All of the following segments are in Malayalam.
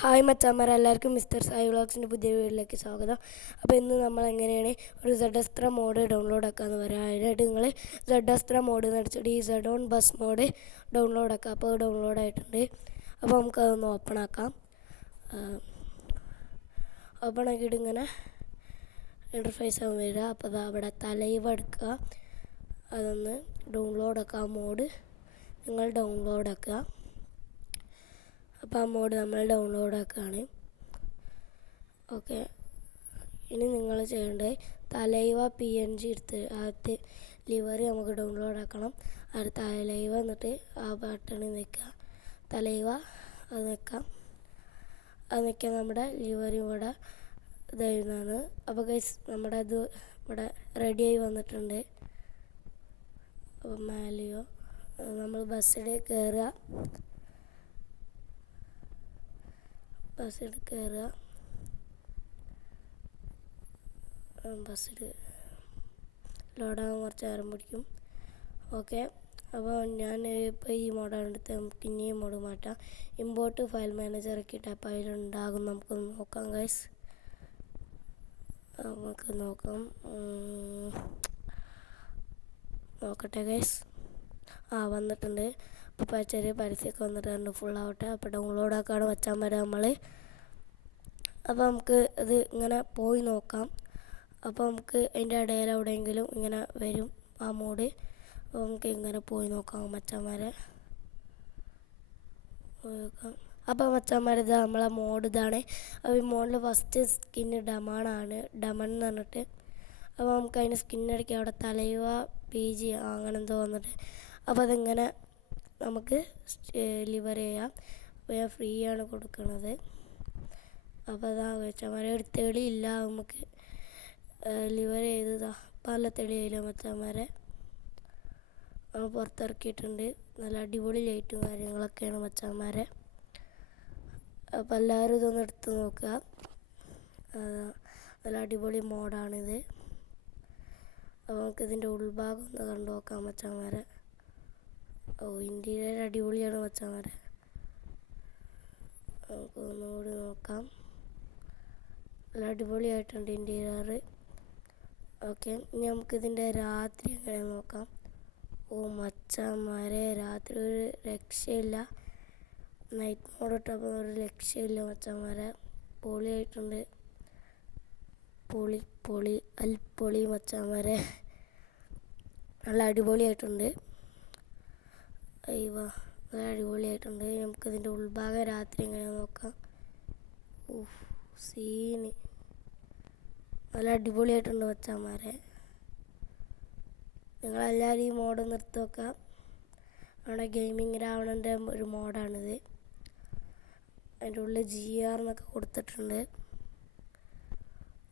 ഹായ് മച്ചാന്മാരെ, എല്ലാവർക്കും മിസ്റ്റർ സായി വ്ളോഗ്സിൻ്റെ പുതിയ വീഡിയോയിലേക്ക് സ്വാഗതം. അപ്പോൾ ഇന്ന് നമ്മൾ എങ്ങനെയാണ് ഒരു സെഡസ്ത്ര മോഡ് ഡൗൺലോഡ് ആക്കാമെന്ന് പറയാം. അതിനായിട്ട് നിങ്ങൾ സെഡസ്ത്ര മോഡ് എന്ന് അടിച്ചിട്ട് ഈ Z on bus mod download ആക്കാം. അപ്പോൾ ഡൗൺലോഡ് ആയിട്ടുണ്ട്. അപ്പോൾ നമുക്കതൊന്ന് ഓപ്പൺ ആക്കാം. ഓപ്പൺ ആക്കിയിട്ട് ഇങ്ങനെ ഇൻ്റർഫേസ് ആകും വരിക. അപ്പോൾ അത് അവിടെ തലൈവ എടുക്കുക, അതൊന്ന് ഡൗൺലോഡ് ആക്കുക. ആ മോഡ് നിങ്ങൾ ഡൗൺലോഡ് ആക്കുക. അപ്പോൾ ആ മോഡ് നമ്മൾ ഡൗൺലോഡ് ആക്കുകയാണ്. ഓക്കെ, ഇനി നിങ്ങൾ ചെയ്യേണ്ടത് തലൈവ PNG എടുത്ത് ആദ്യത്തെ ലിവർ നമുക്ക് ഡൗൺലോഡ് ആക്കണം. അത് തലൈവ എന്നിട്ട് ആ ബട്ടണിൽ നിൽക്കുക, തലൈവ അത് നിൽക്കാം. അത് നിൽക്കാൻ നമ്മുടെ ലിവർ ഇവിടെ ഇതായിരുന്നാണ്. അപ്പോൾ ഗൈസ് നമ്മുടെ ഇത് ഇവിടെ റെഡിയായി വന്നിട്ടുണ്ട്. അപ്പോൾ മാലിയോ നമ്മൾ ബസ്സിൽ കയറുക, ബസ്സിൽ കയറുക. ബസ്സിൽ ലോഡാകാൻ കുറച്ച് നേരം പിടിക്കും. ഓക്കെ, അപ്പോൾ ഞാൻ ഇപ്പോൾ ഈ മോഡാണ് എടുത്ത് നമുക്ക് ഇനി ഈ മോഡ് മാറ്റാം. ഇമ്പോർട്ട് ഫയൽ മാനേജർ ഇറക്കിയിട്ട് അപ്പോൾ അതിലുണ്ടാകും. നമുക്കൊന്ന് നോക്കാം ഗൈസ്, നമുക്ക് നോക്കട്ടെ ഗൈസ്. വന്നിട്ടുണ്ട്. അപ്പോൾ ചെറിയ പരസ്യമൊക്കെ വന്നിട്ടുണ്ട്. ഫുള്ളാവട്ടെ. അപ്പോൾ ഡൗൺലോഡ് ആക്കാണ് വെച്ചാൽ വരാം നമ്മൾ. അപ്പോൾ നമുക്ക് ഇത് ഇങ്ങനെ പോയി നോക്കാം. അപ്പോൾ നമുക്ക് അതിൻ്റെ ഇടയിൽ എവിടെയെങ്കിലും ഇങ്ങനെ വരും ആ മോഡ്. അപ്പോൾ നമുക്ക് ഇങ്ങനെ പോയി നോക്കാം മച്ചാന്മാരെ. അപ്പോൾ മച്ചാന്മാരെ ഇതാ നമ്മളെ മോഡ് ഇതാണ്. അപ്പോൾ ഈ മോഡിൽ ഫസ്റ്റ് സ്കിന്ന് ഡമൺ എന്ന് പറഞ്ഞിട്ട്. അപ്പോൾ നമുക്ക് അതിന് സ്കിന്നടിക്കുക. അവിടെ തലൈവ PG അങ്ങനെ എന്തോ വന്നിട്ട്. അപ്പോൾ അതിങ്ങനെ നമുക്ക് ലിവർ ചെയ്യാം. അപ്പോൾ ഞാൻ ഫ്രീ ആണ് കൊടുക്കുന്നത്. അപ്പോൾ അതാ മച്ചാന്മാരെ ഒരു തെളിയില്ല, നമുക്ക് ലിവർ ചെയ്തതാ പല തെളിയില്ല മച്ചാന്മാരെ. നമ്മൾ പുറത്തിറക്കിയിട്ടുണ്ട്. നല്ല അടിപൊളി ലൈറ്റും കാര്യങ്ങളൊക്കെയാണ് മച്ചാന്മാരെ. അപ്പോൾ എല്ലാവരും ഇതൊന്ന് എടുത്ത് നോക്കുക. നല്ല അടിപൊളി മോഡാണിത്. അപ്പോൾ നമുക്കിതിൻ്റെ ഉൾഭാഗം ഒന്ന് കണ്ടു നോക്കാം മച്ചാന്മാരെ. ഇൻറ്റീരിയർ അടിപൊളിയാണ് മച്ചാന്മാരെ. നമുക്ക് ഒന്നുകൂടി നോക്കാം. നല്ല അടിപൊളിയായിട്ടുണ്ട് ഇൻറ്റീരിയർ. ഓക്കെ, ഇനി നമുക്കിതിൻ്റെ രാത്രി എങ്ങനെ നോക്കാം. മച്ചാന്മാരെ, രാത്രി ഒരു രക്ഷയില്ല. നൈറ്റ് മോഡ് ഇട്ടപ്പോൾ ഒരു രക്ഷയില്ല മച്ചാന്മാരെ. പൊളിയായിട്ടുണ്ട്. പൊളി മച്ചാന്മാരെ, നല്ല അടിപൊളിയായിട്ടുണ്ട്. നല്ല അടിപൊളിയായിട്ടുണ്ട്. നമുക്കിതിൻ്റെ ഉൾഭാഗം രാത്രി എങ്ങനെ നോക്കാം. സീന് നല്ല അടിപൊളിയായിട്ടുണ്ട് മച്ചാന്മാരെ. നിങ്ങളെല്ലാവരും ഈ മോഡ് നിർത്തി നോക്കാം. അവിടെ ഗെയിമിംഗ് രാവണൻ്റെ ഒരു മോഡാണിത്. അതിൻ്റെ ഉള്ളിൽ GR എന്നൊക്കെ കൊടുത്തിട്ടുണ്ട്.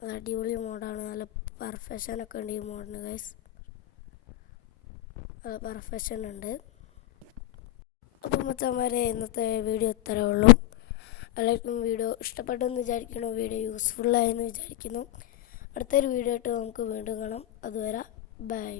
അത് അടിപൊളി മോഡാണ്. നല്ല പെർഫെക്ഷനൊക്കെ ഉണ്ട് ഈ മോഡിന് ഗൈസ്. പെർഫെക്ഷൻ ഉണ്ട്. അപ്പം മച്ചാന്മാരെ, ഇന്നത്തെ വീഡിയോ ഇത്രേ ഉള്ളൂ. എല്ലാവർക്കും വീഡിയോ ഇഷ്ടപ്പെട്ടെന്ന് വിചാരിക്കുന്നു. വീഡിയോ യൂസ്ഫുള്ളായെന്ന് വിചാരിക്കുന്നു. അടുത്തൊരു വീഡിയോ ആയിട്ട് നമുക്ക് വീണ്ടും കാണാം. അതുവരെ ബൈ.